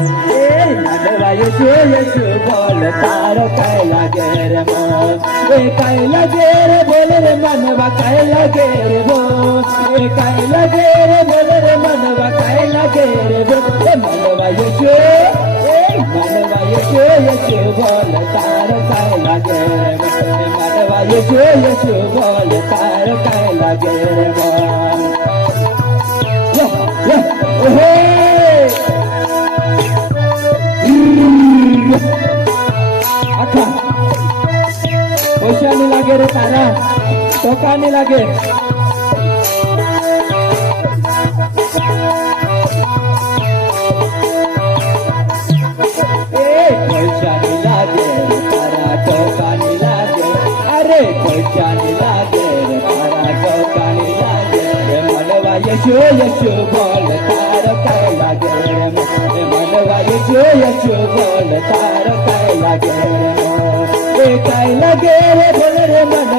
मनवा यशु बोल तारो काय लागे रे मन काय लागे रे बोल रे मनवा काय लागे रे बोल काय लागे रे बोल रे मनवा काय लागे रे बोल मनवा यशु बोल तारो काय लागे रे मनवा यशु बोल तारो काय लागे रे मन पैशाने लागे रे तारा टोकाने लागे पैशाने लागे रे तारा टोकाने लागे अरे पैशाने लागे रे तारा टोकाने लागे मनवा यशु बोल तारो काय लागे रे मनवा यशु बोल तारो काय लागे रे काय लागे रे बोल रे मन